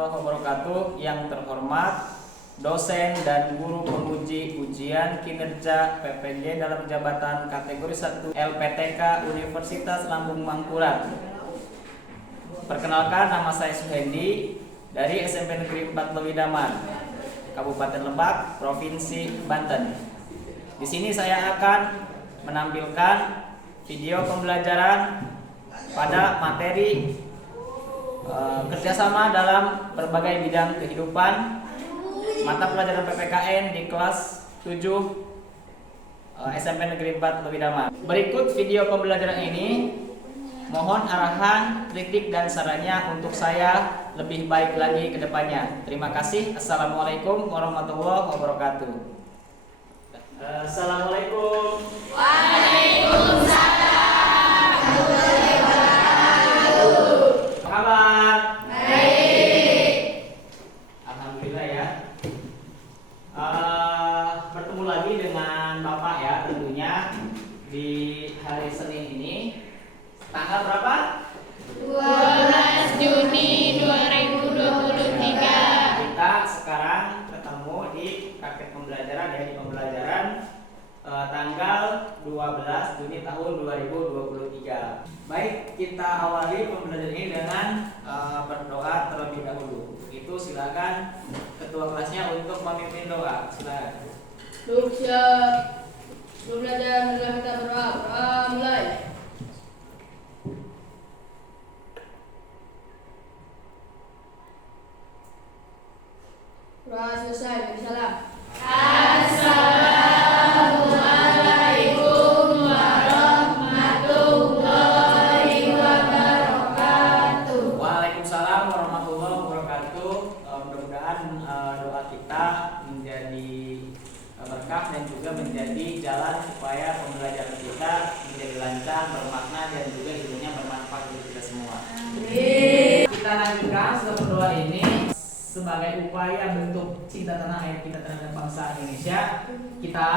warahmatullahi wabarakatuh. Yang terhormat dosen dan guru penguji ujian kinerja PPG dalam jabatan kategori 1 LPTK Universitas Lambung Mangkurat. Perkenalkan, nama saya Suhendi dari SMP Negeri 4 Lewi Damar, Kabupaten Lebak, Provinsi Banten. Di sini saya akan menampilkan video pembelajaran pada materi kerjasama dalam berbagai bidang kehidupan, mata pelajaran PPKN di kelas 7 SMP Negeri 4 Lewi Damar. Berikut video pembelajaran ini, mohon arahan, kritik dan sarannya untuk saya lebih baik lagi ke depannya. Terima kasih. Assalamualaikum warahmatullahi wabarakatuh. Assalamualaikum. Waalaikumsalam. Apa kabar? Baik. Alhamdulillah ya. Bertemu lagi dengan Bapak ya, tentunya di hari Senin ini. Tanggal berapa? 12 Juni 2023. Kita sekarang ketemu di praktek pembelajaran ya, di pembelajaran tanggal 12 Juni tahun 2023. Baik, kita awali pembelajaran ini dengan berdoa terlebih dahulu. Itu silakan ketua kelasnya untuk memimpin doa. Silakan. Siap. Sebelum belajar, marilah kita berdoa. Mulai. Doa selesai. Beri salam. Assalamualaikum warahmatullahi wabarakatuh. Waalaikumsalam warahmatullahi wabarakatuh. Mudah-mudahan doa kita menjadi berkah dan juga menjadi jalan supaya pembelajaran kita menjadi lancar, bermakna dan juga ilmunya bermanfaat untuk kita semua. Kita lanjutkan setelah berdoa ini sebagai upaya bentuk cinta tanah air kita terhadap bangsa Indonesia. Kita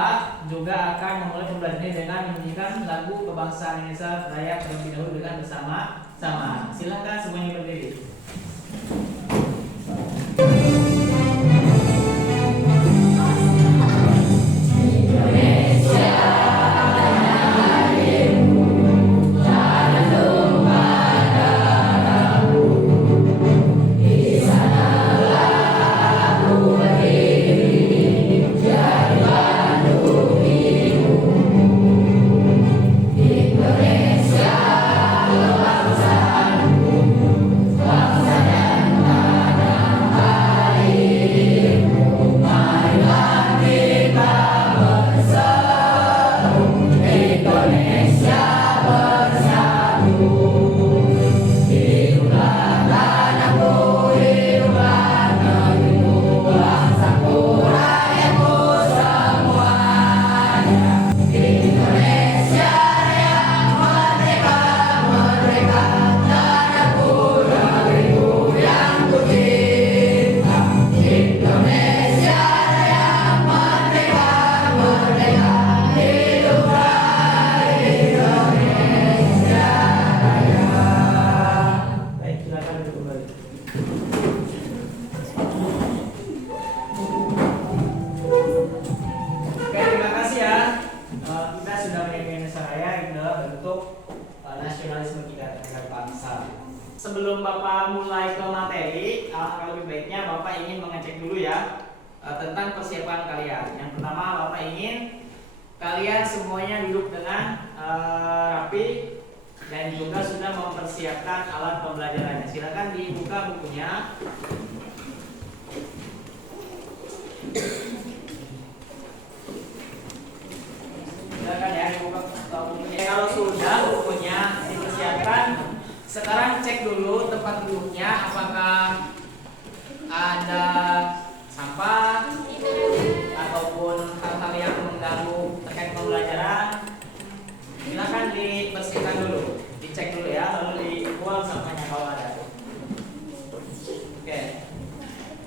juga akan memulai pembelajaran ini dengan menyanyikan lagu kebangsaan Indonesia Raya terlebih dahulu dengan bersama-sama. Silakan semuanya berdiri. Sebelum Bapak mulai ke materi, alangkah lebih baiknya Bapak ingin mengecek dulu ya tentang persiapan kalian. Yang pertama, Bapak ingin kalian semuanya duduk dengan rapi dan juga sudah mempersiapkan alat pembelajarannya. Silakan dibuka bukunya. Silakan ya dibuka bukunya. Kalau sudah bukunya dipersiapkan, sekarang cek dulu tempat duduknya, apakah ada sampah ataupun hal-hal yang mengganggu terkait pembelajaran. Silakan dibersihkan dulu, dicek dulu ya, lalu dibuang sampahnya kalau ada. Oke,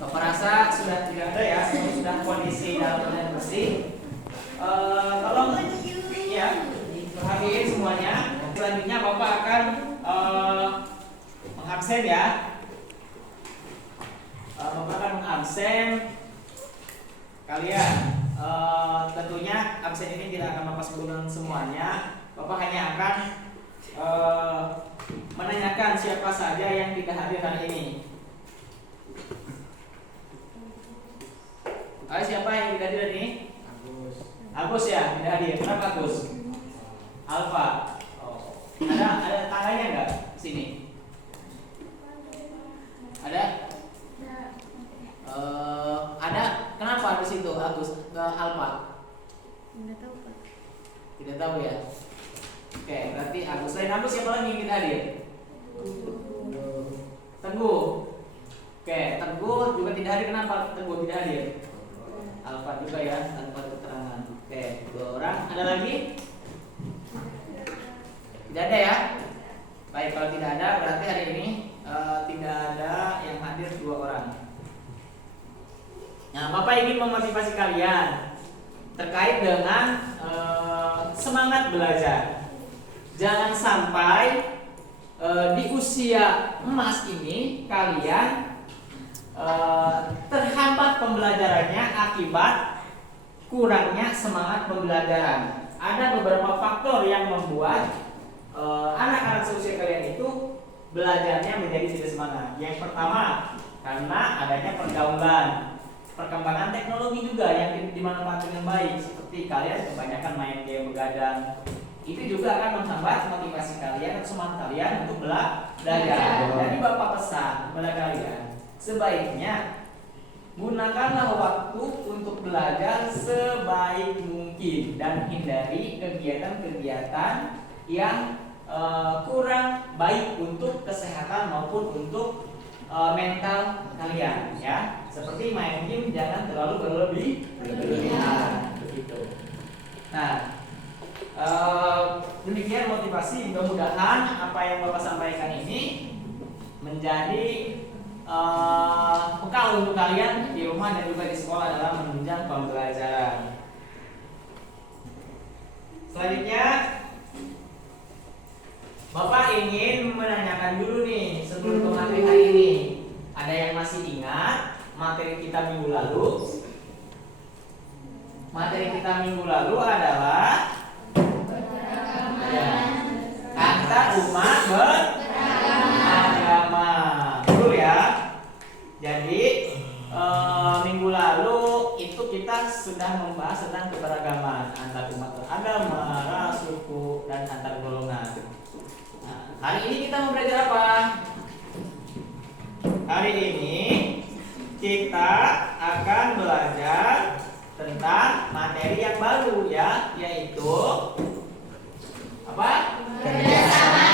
Bapak rasa sudah tidak ada ya, sudah kondisi dalam keadaan bersih. Tolong ya perhatiin semuanya. Selanjutnya Bapak akan mengabsen ya. absen kalian. Tentunya absen ini tidak akan Bapak sebutkan semuanya. Bapak hanya akan menanyakan siapa saja yang tidak hadir hari ini. Ayo, siapa yang tidak hadir ini? Agus ya, tidak hadir. Kenapa Agus? Alfa. Oh. Ada tangannya nggak di sini? Ada? Ada. Kenapa di situ Agus ke Alfa? Tidak tahu Pak. Tidak tahu ya. Oke, berarti Agus. Selain Agus siapa lagi yang tidak hadir? Teguh. Oke, Teguh juga tidak hadir. Kenapa Teguh tidak hadir? Alfa juga ya, tanpa keterangan. Oke, 2 orang. Ada lagi? Tidak ada ya? Baik, kalau tidak ada berarti hari ini tidak ada yang hadir 2 orang. Nah, Bapak ingin memotivasi kalian terkait dengan semangat belajar. Jangan sampai di usia emas ini kalian terhambat pembelajarannya akibat kurangnya semangat pembelajaran. Ada beberapa faktor yang membuat anak-anak seusia kalian itu belajarnya menjadi tidak semangat. Yang pertama, karena adanya pergaulan, perkembangan teknologi juga yang dimanfaatkan dengan baik. Seperti kalian kebanyakan main game begadang, itu juga akan menghambat motivasi kalian atau semangat kalian untuk belajar. Jadi Bapak pesan kepada kalian, sebaiknya gunakanlah waktu untuk belajar sebaik mungkin dan hindari kegiatan-kegiatan yang kurang baik untuk kesehatan maupun untuk mental kalian ya. Seperti main game jangan terlalu berlebihan begitu. Nah, demikian motivasi. Mudah-mudahan apa yang Bapak sampaikan ini menjadi bekal untuk kalian di rumah dan juga di sekolah dalam menunjang pembelajaran. Selanjutnya, Bapak ingin menanyakan dulu nih sebelum ke materi hari ini. Ada yang masih ingat materi kita minggu lalu? Materi kita minggu lalu adalah kata umat beragama. Betul ya? Jadi minggu lalu itu kita sudah membahas tentang keberagaman antar umat beragama, ras, suku, dan antar golongan. Nah, hari ini kita mau belajar apa? Hari ini kita akan belajar tentang materi yang baru ya, yaitu apa? Kerjasama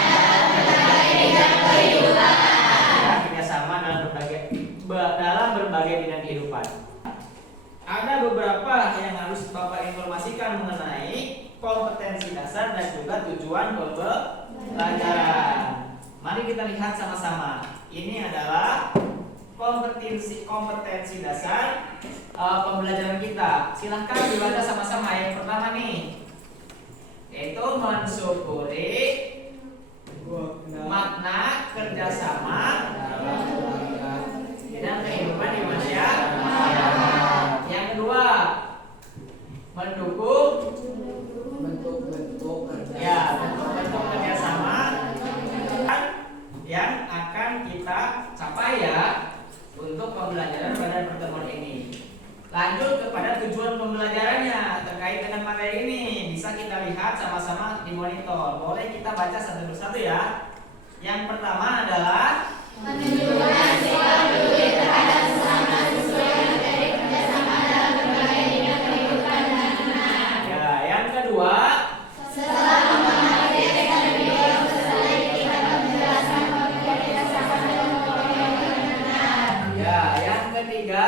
dalam berbagai bidang kehidupan. Ada beberapa yang harus Bapak informasikan mengenai kompetensi dasar dan juga tujuan pembelajaran. Mari kita lihat sama-sama. Ini adalah kompetensi dasar pembelajaran kita. Silahkan dibaca sama-sama. Yang pertama nih, yaitu mensyukuri makna kerjasama dalam kehidupan di masyarakat. Yang kedua, mendukung bentuk-bentuk kerjasama yang akan kita capai ya untuk pembelajaran pada pertemuan ini. Lanjut kepada tujuan pembelajarannya terkait dengan materi ini, bisa kita lihat sama-sama di monitor. Boleh kita baca satu persatu ya. Yang pertama adalah menunjukkan sikap peduli terhadap sesama sesuai materi kerjasama dalam berbagai bidang kehidupan dengan benar. ya. Yang kedua, Setelah memahami teknologi yang selesai, kita menjelaskan pengertian kerjasama dalam berbagai bidang dengan benar. ya. Yang ketiga,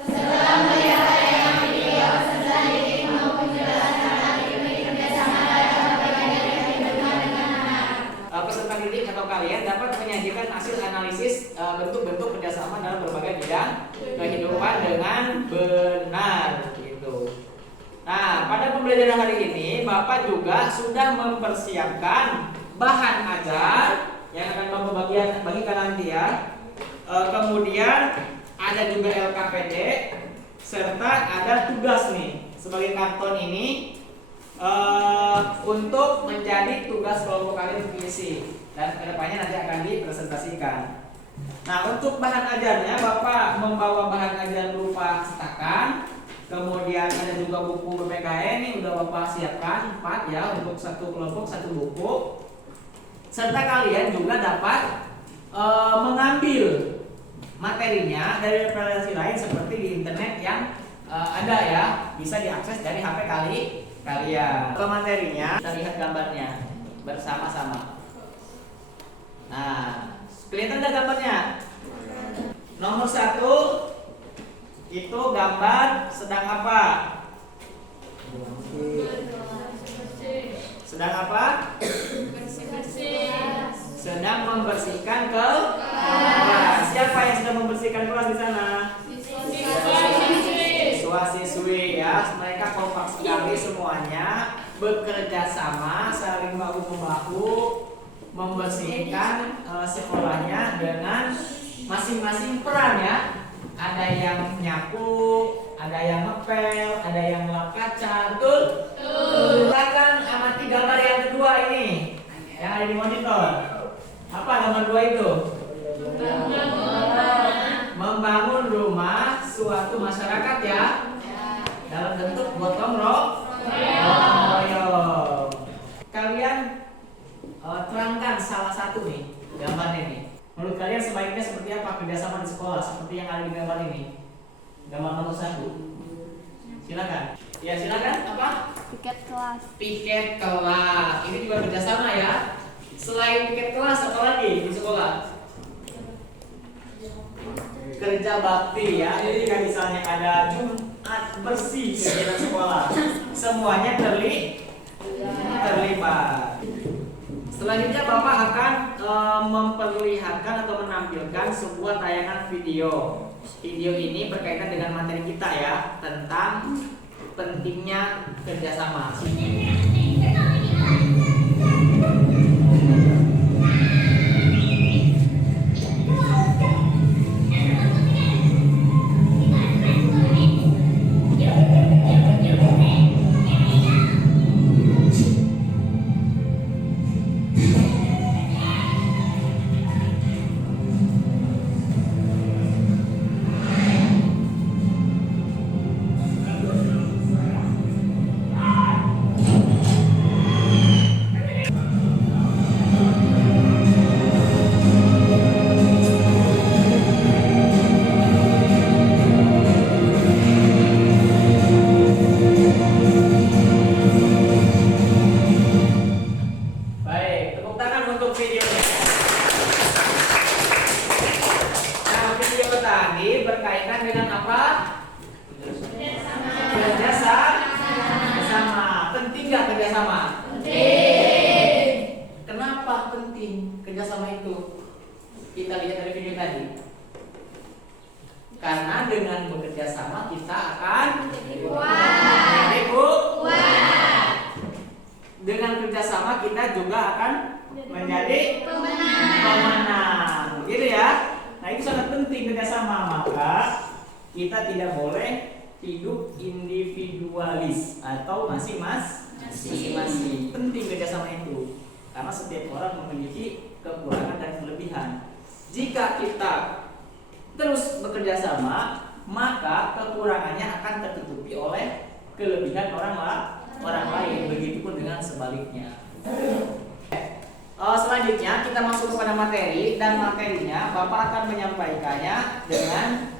Setelah melihat tayangan video peserta didik mampu menjelaskan arti kerjasama dalam berbagai bidang kehidupan dengan benar. peserta didik atau kalian dapat menyajikan hasil analisis bentuk-bentuk kerjasama dalam berbagai bidang kehidupan dengan benar gitu. Nah, pada pembelajaran hari ini Bapak juga sudah mempersiapkan bahan ajar yang akan Bapak bagikan nanti ya. Kemudian ada juga LKPD, serta ada tugas nih sebagai karton ini untuk menjadi tugas kelompok kalian untuk diisi, dan kedepannya nanti akan dipresentasikan. Nah, untuk bahan ajarnya Bapak membawa bahan ajar berupa cetakan, kemudian ada juga buku BPKN ini udah Bapak siapkan 4 ya, untuk satu kelompok 1 buku, serta kalian juga dapat mengambil materinya dari referensi lain seperti di internet yang ada ya, bisa diakses dari HP kalian. Ke materinya kita lihat gambarnya bersama-sama. Nah, kelihatan ada gambarnya. Nomor 1 itu gambar sedang apa? Sedang apa? Sedang membersihkan kelas. Siapa yang sedang membersihkan kelas di sana? Siswa-siswi ya. Mereka kompak sekali semuanya, bekerja sama, saling bahu-membahu membersihkan sekolahnya dengan masing-masing peran ya. Ada yang nyapu, ada yang ngepel, ada yang ngelap kaca, betul? Silakan amati gambar yang kedua ini yang ada di monitor. Apa gambar 2 itu? Membangun rumah suatu masyarakat ya, dalam bentuk gotong royong. Kalian terangkan salah satu nih gambarnya nih. Menurut kalian sebaiknya seperti apa kerjasama di sekolah seperti yang ada di gambar ini? Gambar nomor 1. Silakan. Ya silakan. Apa? Piket kelas. Piket kelas. Ini juga kerjasama ya. Selain piket kelas apa lagi di sekolah? Kerja bakti ya. Ketika misalnya ada Jumat bersih kegiatan sekolah, semuanya terlibat. Selanjutnya Bapak akan memperlihatkan atau menampilkan sebuah tayangan video. Video ini berkaitan dengan materi kita ya, tentang pentingnya kerjasama. Kita lihat dari video tadi. Karena dengan bekerja sama kita akan kuat. Dengan kerjasama kita juga akan menjadi pemenang. Gitu ya. Nah itu sangat penting kerjasama. Maka kita tidak boleh hidup individualis atau masing-masing. Penting kerjasama itu. Karena setiap orang memiliki kekurangan dan kelebihan. Jika kita terus bekerja sama, maka kekurangannya akan tertutupi oleh kelebihan orang lain. Begitupun dengan sebaliknya. Selanjutnya kita masuk kepada materi, dan materinya Bapak akan menyampaikannya dengan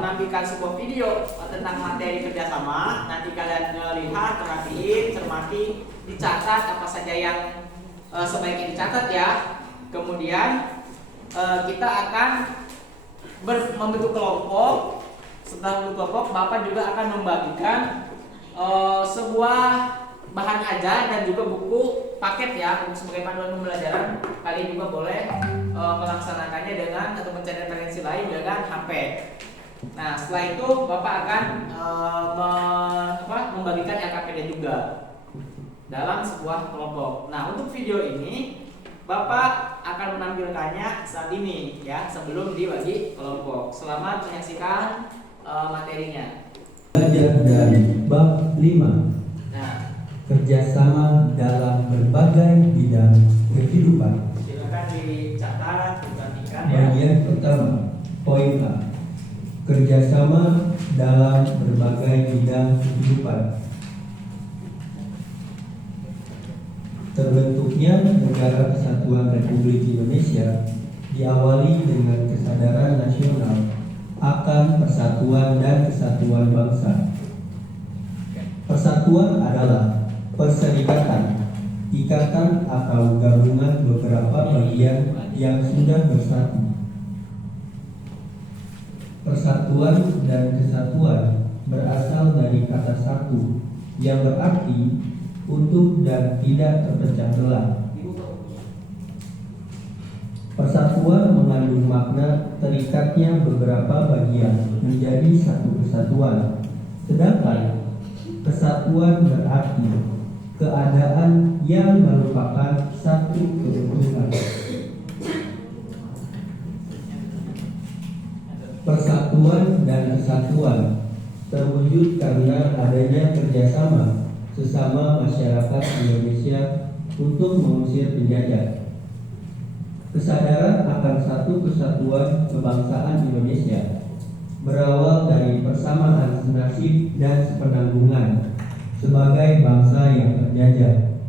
menampilkan sebuah video tentang materi kerjasama. Nanti kalian lihat, perhatiin, cermati, dicatat apa saja yang sebaiknya dicatat ya. Kemudian kita akan membentuk kelompok. Setelah membentuk kelompok, Bapak juga akan membagikan sebuah bahan ajar dan juga buku paket ya sebagai panduan pembelajaran. Kalian juga boleh melaksanakannya dengan atau mencari referensi lain dengan HP. Nah setelah itu Bapak akan membagikan LKPD juga dalam sebuah kelompok. Nah untuk video ini Bapak akan menampilkannya saat ini ya, sebelum dibagi kelompok. Selamat menyaksikan materinya. Belajar dari bab 5. Nah, Kerjasama dalam berbagai bidang kehidupan. silakan dicatat, diperhatikan ya. Bagian pertama, poin A. Kerjasama dalam berbagai bidang kehidupan. Terbentuknya Negara Kesatuan Republik Indonesia diawali dengan kesadaran nasional akan persatuan dan kesatuan bangsa. Persatuan adalah perserikatan, ikatan atau gabungan beberapa bagian yang sudah bersatu. Persatuan dan kesatuan berasal dari kata satu yang berarti utuh dan tidak terpecah belah. Persatuan mengandung makna terikatnya beberapa bagian menjadi satu kesatuan. Sedangkan kesatuan berarti keadaan yang merupakan satu keutuhan. Persatuan dan kesatuan terwujud karena adanya kerjasama sesama masyarakat Indonesia untuk mengusir penjajah. Kesadaran akan satu kesatuan kebangsaan Indonesia berawal dari persamaan nasib dan sepenanggungan sebagai bangsa yang terjajah.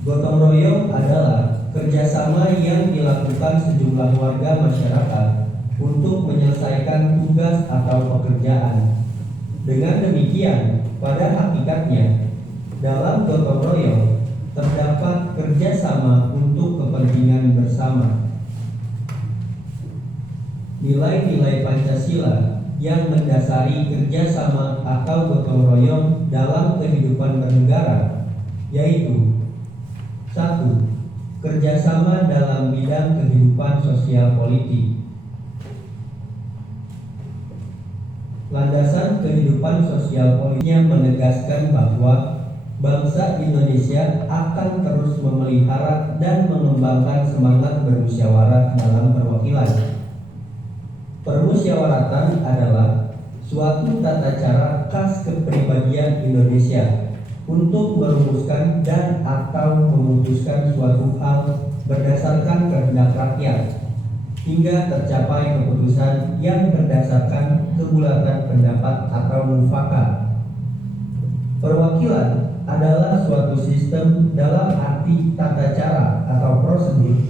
Gotong royong adalah kerjasama yang dilakukan sejumlah warga masyarakat untuk menyelesaikan tugas atau pekerjaan. Dengan demikian, pada hakikatnya, dalam gotong royong terdapat kerjasama untuk kepentingan bersama. Nilai-nilai Pancasila yang mendasari kerjasama atau gotong royong dalam kehidupan bernegara, yaitu 1. Kerjasama dalam bidang kehidupan sosial politik. Landasan kehidupan sosial politiknya menegaskan bahwa bangsa Indonesia akan terus memelihara dan mengembangkan semangat bermusyawarah dalam perwakilan. Permusyawaratan adalah suatu tata cara khas kepribadian Indonesia untuk merumuskan dan atau memutuskan suatu hal berdasarkan kehendak rakyat hingga tercapai keputusan yang berdasarkan kebulatan pendapat atau mufakat. Perwakilan adalah suatu sistem dalam arti tata cara atau prosedur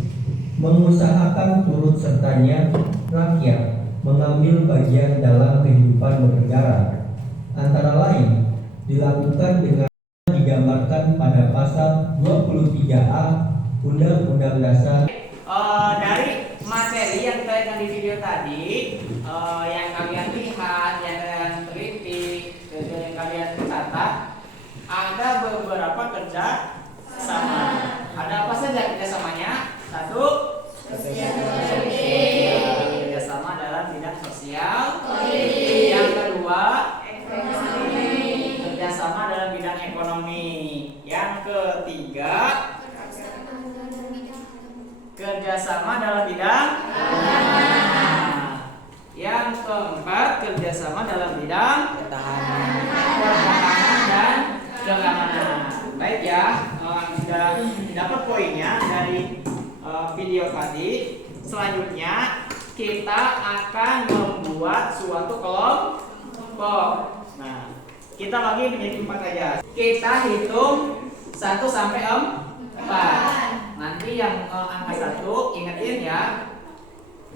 mengusahakan turut sertanya rakyat mengambil bagian dalam kehidupan bernegara, antara lain dilakukan dengan digambarkan pada pasal 23A Undang-Undang Dasar. Dari materi yang ditayangkan di video tadi, yang kalian lihat, yang kalian teliti, yang kalian catat, ada beberapa kerja sama. Ada apa saja kerjasamanya? 1. Kerjasama dalam bidang sosial. Yang kedua, kerjasama dalam bidang ekonomi. Yang ketiga, kerjasama dalam bidang yang keempat, kerjasama dalam bidang pertahanan dan keamanan. Baik ya, sudah dapat poinnya dari video tadi. Selanjutnya kita akan membuat suatu kelompok. Nah, kita bagi menjadi 4 aja. Kita hitung 1 sampai 4. Nanti yang angka 1 ingetin ya.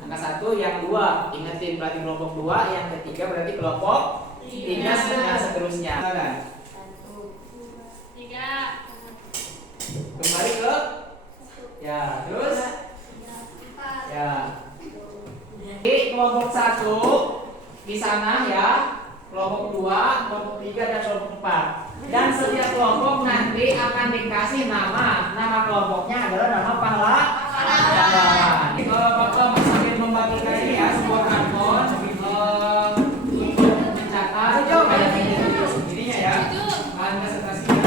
Angka 1 yang 2 ingetin berarti kelompok 2, yang ketiga berarti kelompok 3 dan seterusnya. 3. Kembali ke ya, terus ya. Di kelompok 1 di sana ya, kelompok 2, kelompok 3 dan kelompok 4. Dan setiap kelompok nanti akan dikasih nama. Nama kelompoknya adalah nama pahlawan. Kalau Bapak sambil membagikan ini ya, sebuah karton mencatat kayak begininya ya. Bahan konsentrasinya.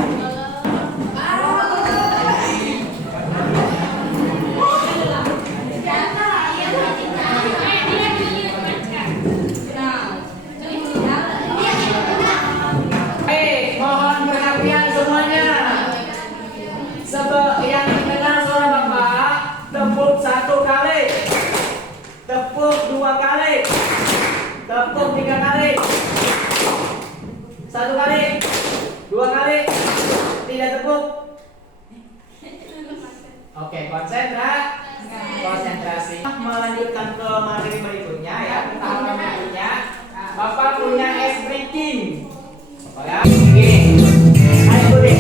Tepuk 3 kali. 1 kali. 2 kali. Tidak tepuk. Oke, konsentrasi. Melanjutkan ke materi berikutnya ya, tahapan berikutnya. Bapak punya ice breaking. Ya, begini. Ayo Budi.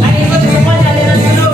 Ayo ikut semua jalinan dulu.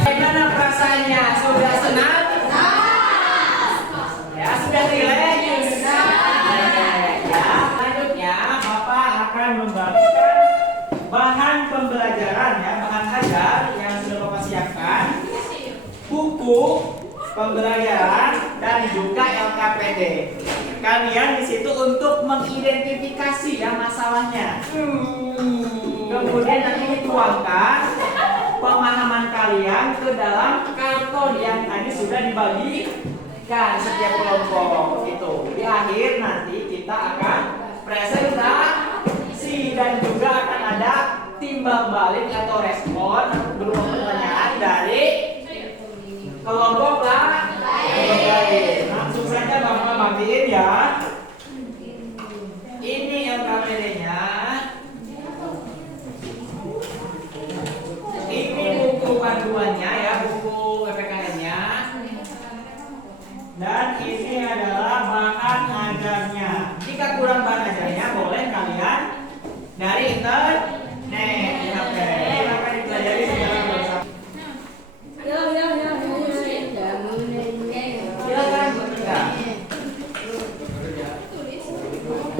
Bagaimana perasaannya? Sudah senang? Ya, sudah rileks? Ya, selanjutnya Bapak akan membagikan bahan pembelajaran ya, bahan ajar yang sudah Bapak siapkan, buku pembelajaran dan juga LKPD. Kalian di situ untuk mengidentifikasi ya masalahnya. Kemudian nanti dituangkan pemahaman kalian ke dalam karton yang tadi sudah dibagikan setiap kelompok itu. Di akhir nanti kita akan presentasi dan juga akan ada timbang balik atau respon berupa pertanyaan dari kelompok lain. Langsung saja Bapak bagiin ya. Ini LKPD-nya. Ini buku panduannya ya, buku PPKN-nya. Dan ini adalah bahan ajarnya. Jika kurang bahan ajarnya, boleh kalian dari internet di HP. Silakan dipelajari secara bersama. Silakan bekerja.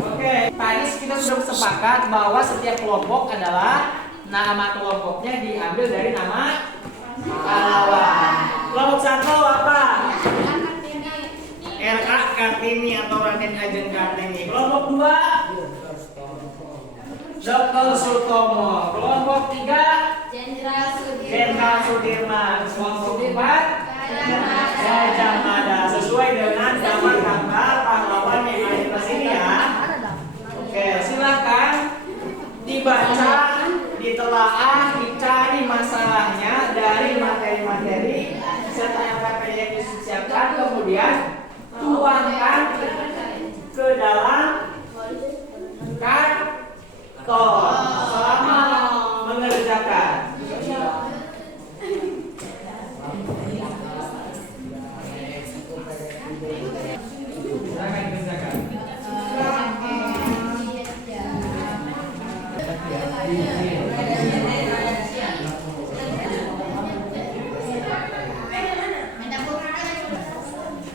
Oke, tadi kita sudah sepakat bahwa setiap kelompok adalah nama kelompoknya diambil dari nama pahlawan. Kelompok 1 apa? RA Kartini atau Raden Ajeng Kartini. Kelompok 2 Dr. Sutomo. Kelompok 3 Jenderal Sudirman. Kelompok 4 Gajah Mada. Sesuai dengan gambar-gambar pahlawan yang ada di sini ya. Oke, silakan dibaca, ditelaah, dicari masalahnya dari materi-materi serta LKPD yang disiapkan, kemudian tuangkan ke dalam karton selama mengerjakan. Silakan dikerjakan.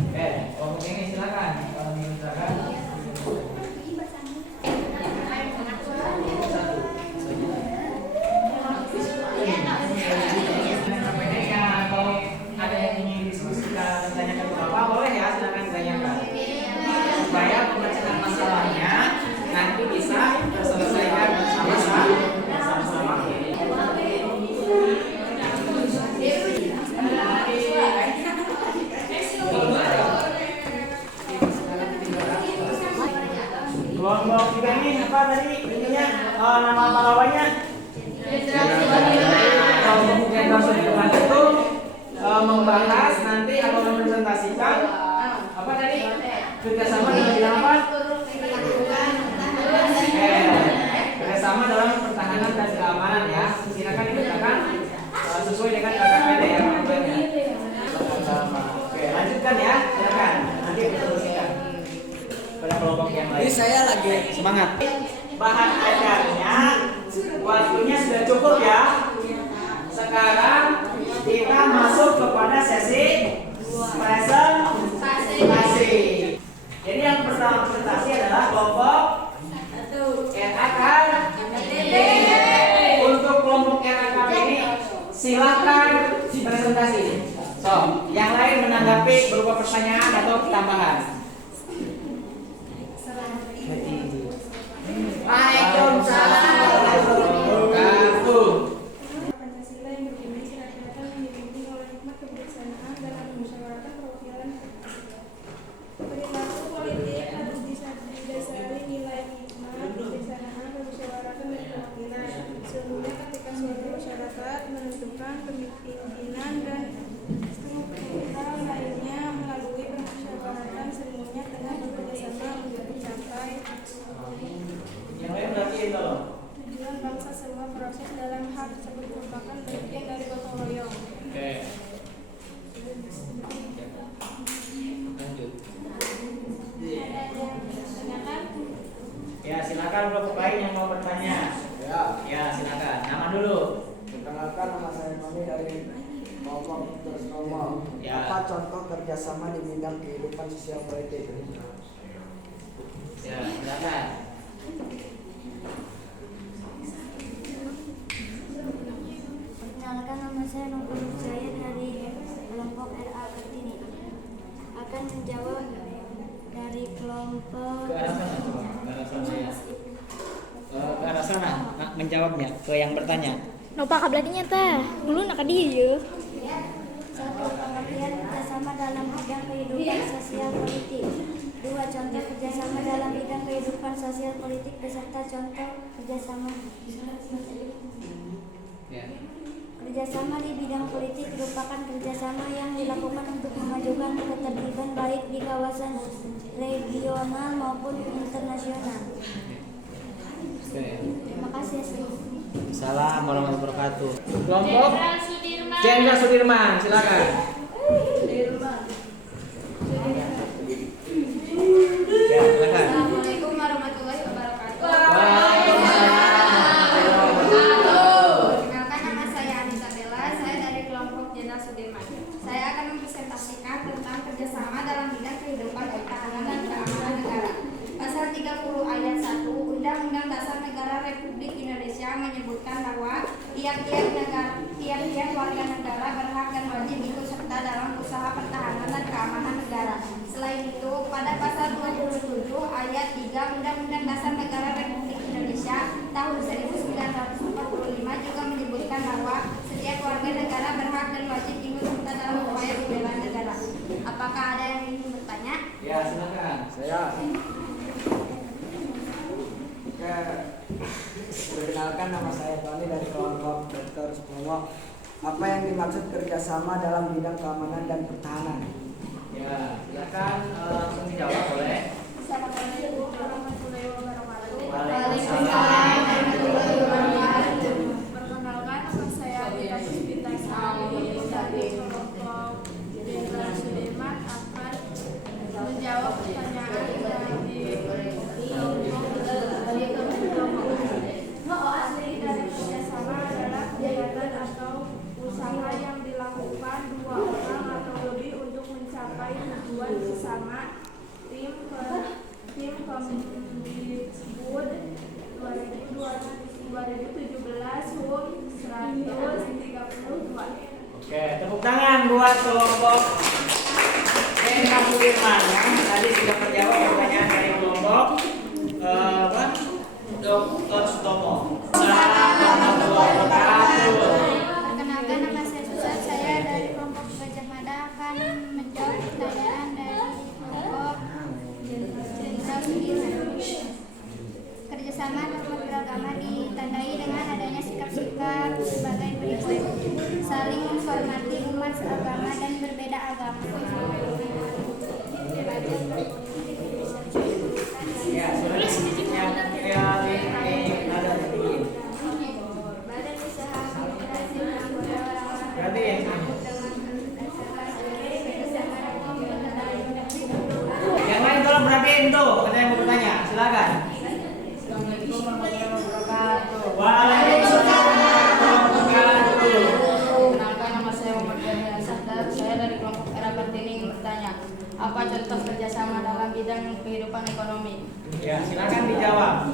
Oke, kelompok ini silakan. Kalau ingin silakan. Kalau ada yang ingin diskusikan, tanyakan ke Bapak, boleh ya, silakan tanyakan. Supaya pembacaan masalahnya nanti bisa terselesaikan bersama-sama. Kelompok 3 ini apa tadi ininya, nama pahlawannya? Kelompok Jenderal Sudirman itu membahas nanti atau mempresentasikan apa tadi? Kerjasama dalam bidang apa? Kerjasama dalam pertahanan dan keamanan ya. Silakan dibacakan sesuai dengan LKPD ya panduannya. Oke, lanjutkan ya, silakan. Nanti kita teruskan pada kelompok yang lain. Ini saya lagi Semangat. Bahan ajarnya waktunya sudah cukup ya. Sekarang kita masuk kepada sesi Silakan presentasi. So, yang lain menanggapi berupa pertanyaan atau tambahan. Waalaikumsalam warahmatullahi wabarakatuh. Pancasila yang berbimbing syarat-syaratan yang dibimbing oleh hikmat kebijaksanaan dalam musyawarah perwakilan perilaku politik harus didasari nilai hikmat kebijaksanaan permusyawaratan dan perwakilan. Sesungguhnya ketika suatu masyarakat menentukan pimpinan dan hal lainnya melalui permusyawaratan, semuanya tengah bekerjasama untuk mencapai Yang lain berarti itu loh. tujuan bangsa. Semua proses dalam hal tersebut merupakan bagian dari gotong royong. Oke. Lanjut. Ya, silakan kelompok lain yang mau bertanya. Ya, silakan. Nama dulu. Perkenalkan, nama saya Tony dari kelompok Terus Ngomong. Ya. Apa contoh kerjasama di bidang kehidupan sosial politik? Ya, silakan. Perkenalkan, nama saya Nurul Hidayat dari kelompok RA Kartini. Akan menjawab dari kelompok Ke arah sana, coba. Ke arah sana ya. Ke arah sana. Nah, menjawabnya ke yang bertanya. Nopa kabladinya teh dulu nak dia. satu pengertian kerjasama dalam bidang kehidupan sosial politik. Dua, contoh kerjasama dalam bidang kehidupan sosial politik beserta contoh kerjasama. Ya. Kerjasama di bidang politik merupakan kerjasama yang dilakukan untuk memajukan ketertiban baik di kawasan regional maupun internasional. Oke. Terima kasih. Assalamualaikum warahmatullahi wabarakatuh. Kelompok Jenderal Sudirman, silakan. Ya, silakan. Assalamualaikum warahmatullahi wabarakatuh. Perkenalkan, nama saya Anissa Bella, saya dari kelompok Jenderal Sudirman. Saya akan mempresentasikan tentang kerjasama dalam bidang kehidupan pertahanan dan keamanan negara. Pasal 30 ayat 1 Undang-Undang Dasar Negara Republik Indonesia menyebutkan bahwa tiap-tiap warga negara berhak dan wajib ikut serta dalam usaha pertahanan dan keamanan negara. Selain itu, pada pasal 27 ayat 3 Undang-Undang Dasar Negara Republik Indonesia tahun 1945 juga menyebutkan bahwa setiap warga negara berhak dan wajib ikut serta dalam upaya pembelaan negara. Apakah ada yang ingin bertanya? Ya, silakan. Saya. Oke. Perkenalkan, nama saya Tony dari kelompok Dr. Ngomong. Apa yang dimaksud kerjasama dalam bidang keamanan dan pertahanan? Ya, silakan langsung dijawab boleh. Assalamualaikum warahmatullahi wabarakatuh. Waalaikumsalam warahmatullahi wabarakatuh. Perkenalkan, nama saya Adita Puspita dari kelompok Jenderal Sudirman akan menjawab pertanyaan dari asli dari kerjasama adalah kegiatan atau usaha yang dilakukan dua orang atau lebih untuk mencapai tujuan bersama. Tim Kemdikbud 2017 HUM 132. Oke, tepuk tangan buat kelompok Jenderal Sudirman yang tadi sudah terjawab pertanyaan dari kelompok Dr. Sutomo. Assalamualaikum warahmatullahi wabarakatuh. Perkenalkan, nama saya Susan, saya dari kelompok Gajah Mada akan menjawab pertanyaan dari kelompok Jenderal Sudirman. Kerjasama dalam beragama ditandai dengan adanya sikap-sikap sebagai berikut: saling menghormati umat seagama dan berbeda agama. Ya, sudah ada sedikit. Badan usaha komunikasi anggota orang-orang Berarti yang lain tolong perhatiin tuh, ada yang mau bertanya, silakan. Assalamualaikum warahmatullahi wabarakatuh. Waalaikumsalam warahmatullahi wabarakatuh. Perkenalkan, nama saya Muhammad Yahya Sadar. Saya dari kelompok era Kartini ingin bertanya, apa contoh kerjasama dalam bidang kehidupan ekonomi? Ya, silakan dijawab.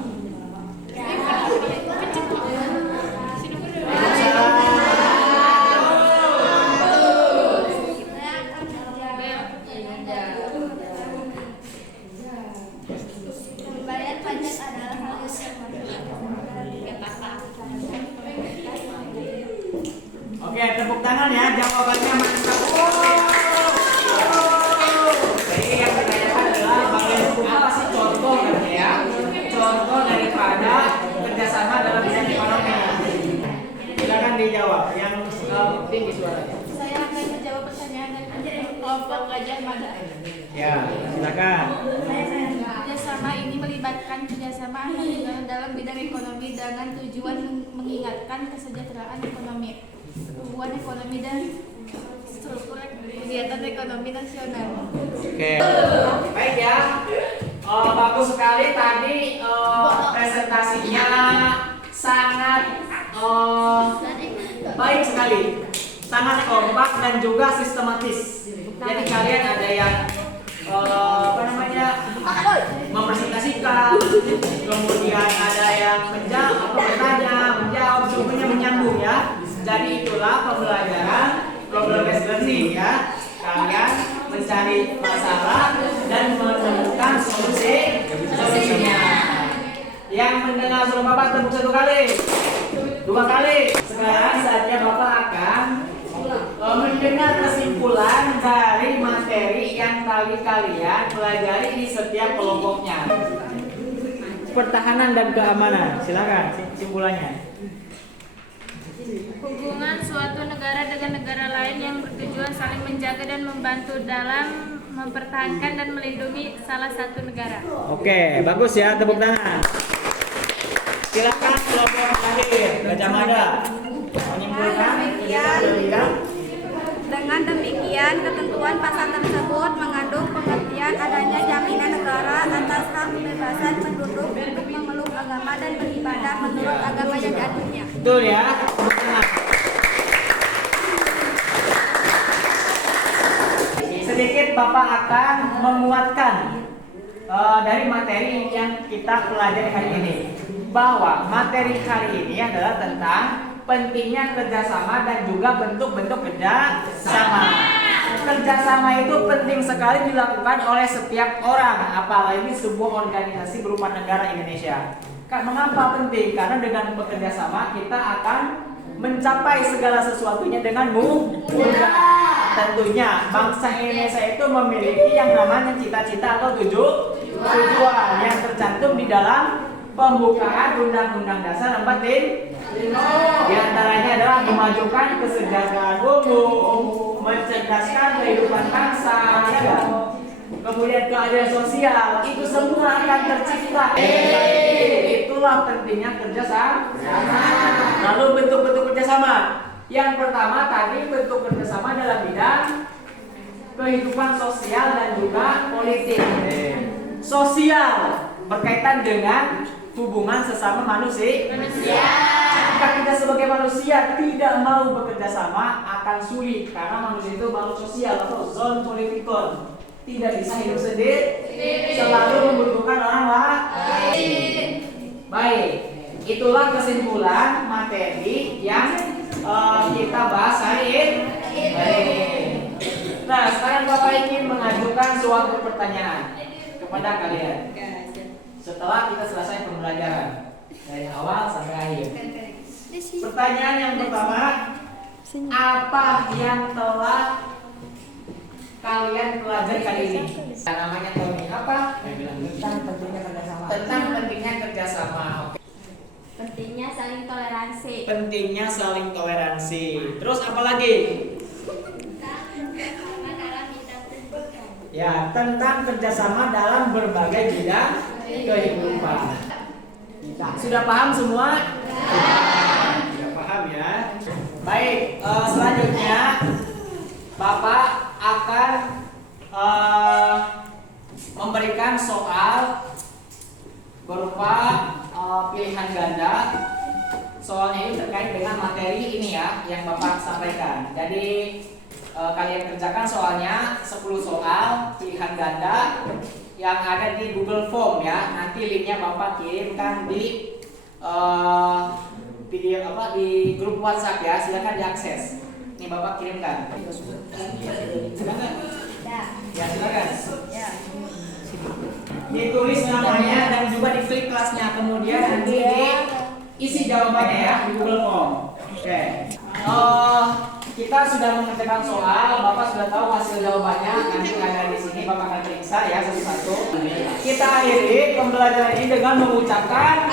Oke, tepuk tangan ya, jawabannya mantap. Jadi yang ditanyakan adalah apa sih contoh kan ya? Contoh daripada kerjasama dalam bidang ekonomi. Silakan dijawab. Yang tinggi suaranya. Saya akan menjawab pertanyaan dari kelompok Gajah Mada. Ya, silakan. Kerjasama ini melibatkan kerjasama antar negara dalam bidang ekonomi dengan tujuan mengingatkan kesejahteraan ekonomi, hubungan ekonomi dan struktur kegiatan ekonomi nasional. Oke, baik ya. Bagus sekali tadi presentasinya sangat baik sekali, sangat kompak dan juga sistematis. Jadi kalian ada yang mempresentasikan, kemudian ada yang bertanya, menjawab, semuanya menyambung ya. Jadi itulah pembelajaran problem based learning ya. Kalian mencari masalah dan menemukan solusinya. Yang mendengar suara Bapak tepuk 1 kali, 2 kali. Sekarang saatnya Bapak akan mendengar kesimpulan dari materi yang kalian pelajari di setiap kelompoknya. Pertahanan dan keamanan, silakan kesimpulannya. Hubungan suatu negara dengan negara lain yang bertujuan saling menjaga dan membantu dalam mempertahankan dan melindungi salah satu negara. Oke, bagus ya, tepuk tangan. Silakan kelompok terakhir, Gajah Mada. Menyimpulkan Dengan demikian, ketentuan pasal tersebut mengandung pengertian adanya jaminan negara atas hak kebebasan penduduk untuk memeluk agama dan beribadah menurut agama yang dianutnya. Betul ya, tepuk tangan. Sedikit Bapak akan menguatkan dari materi yang kita pelajari hari ini, bahwa materi hari ini adalah tentang pentingnya kerjasama dan juga bentuk-bentuk kerjasama. Kerjasama itu penting sekali dilakukan oleh setiap orang, apalagi sebuah organisasi berupa negara Indonesia. Mengapa penting? Karena dengan bekerja sama kita akan mencapai segala sesuatunya dengan mudah. Tentunya bangsa Indonesia itu memiliki yang namanya cita-cita atau tujuan yang tercantum di dalam pembukaan Undang-Undang Dasar 45. Di antaranya adalah memajukan kesejahteraan umum, mencerdaskan kehidupan bangsa, ya. Kemudian keadilan sosial, itu semua akan tercipta. Itulah pentingnya kerjasama. Lalu bentuk-bentuk kerjasama. Yang pertama tadi bentuk kerjasama dalam bidang kehidupan sosial dan juga politik. Sosial berkaitan dengan hubungan sesama manusia. Jika kita sebagai manusia tidak mau bekerja sama akan sulit, karena manusia itu makhluk sosial atau zon politikon, tidak bisa hidup sendiri, selalu membutuhkan orang lain. Baik, itulah kesimpulan materi yang kita bahas hari ini. Nah, sekarang Bapak ingin mengajukan suatu pertanyaan kepada kalian. Setelah kita selesai pembelajaran dari awal sampai akhir. Pertanyaan yang pertama, apa yang telah kalian pelajari kali ini? Namanya Tony apa? Tentang pentingnya kerjasama. Tentang pentingnya kerjasama. Oke. Pentingnya saling toleransi. Pentingnya saling toleransi. Terus apa lagi? Ya, tentang kerjasama dalam berbagai bidang kehidupan. Sudah paham semua? Sudah paham ya. Baik, selanjutnya Bapak akan memberikan soal berupa pilihan ganda. Soalnya ini terkait dengan materi ini ya yang Bapak sampaikan. Jadi kalian kerjakan soalnya 10 soal pilihan ganda yang ada di Google Form ya. Nanti linknya Bapak kirimkan di video di grup WhatsApp ya. Silakan diakses. Ini Bapak kirimkan. Silakan. Ya silakan. Ditulis namanya dan juga diklik kelasnya. Kemudian nanti diisi jawabannya ya di Google Form. Oke. kita sudah mengerjakan soal, Bapak sudah tahu hasil jawabannya. Nanti ada di sini, Bapak akan periksa ya satu-satu. Kita akhiri pembelajaran ini dengan mengucapkan